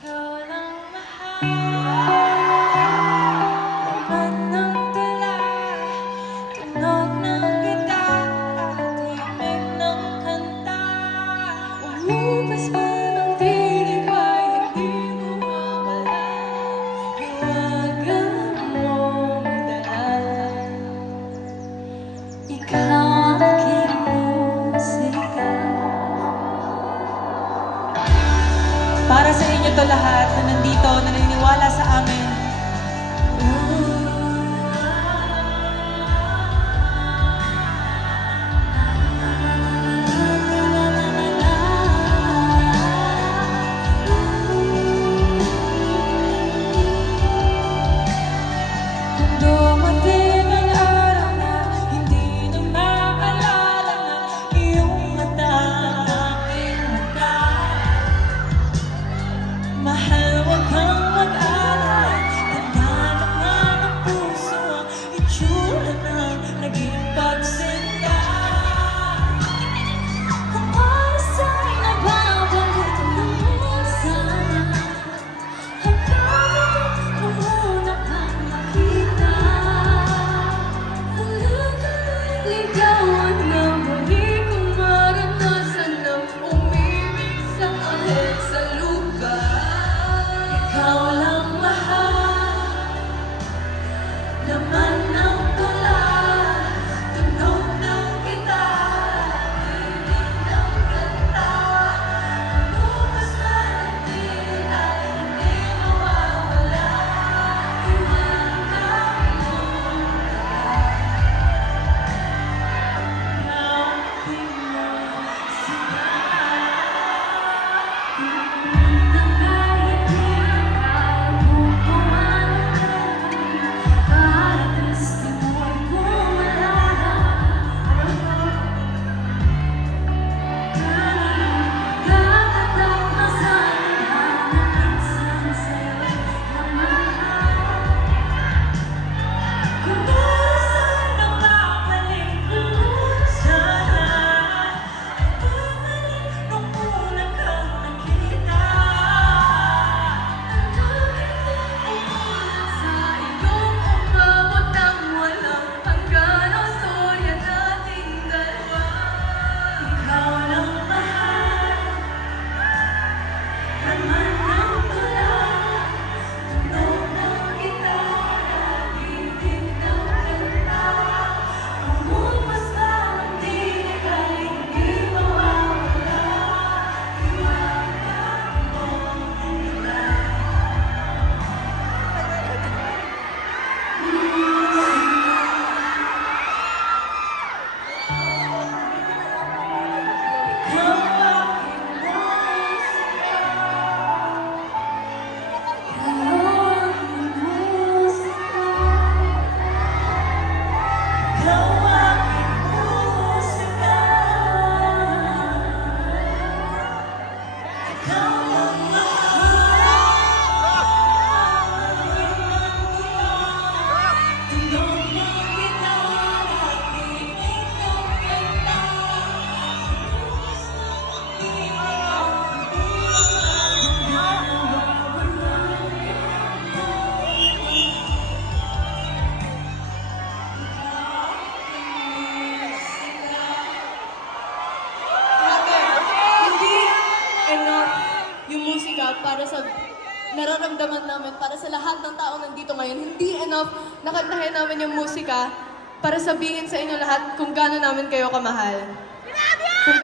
Ikaw lang mahal, laman ng tula, tunog ng gitara, timig ng kanta. Umupas man ang tinig ay hindi mawawala. Hiwagan mong dala, ikaw ang aking musika. Para sa inyo to lahat na nandito, na naniniwala sa amin. Kung dumating ang araw na hindi na maalala na iyong mata ang aking mukha, mahal, huwag kang mag-alala. Tanda ng puso ang itsura ng naging pagsinta. Kung oras ay nababalik naman sana, hanggang nung una kang makita. Hanggang ligawan na muli kong maranasan ang umibig sa kahit sa lugar. Ikaw lang mahal, laman ng tula, tunog ng gitara, tinig ng kanta. Umupas man ang tinig ay hindi mawawala. Hiwagan mong ikaw ang aking musika. Yung musika para sa nararamdaman namin, para sa lahat ng tao nandito ngayon. Hindi enough na kantahin namin yung musika para sabihin sa inyo lahat kung gaano namin kayo kamahal.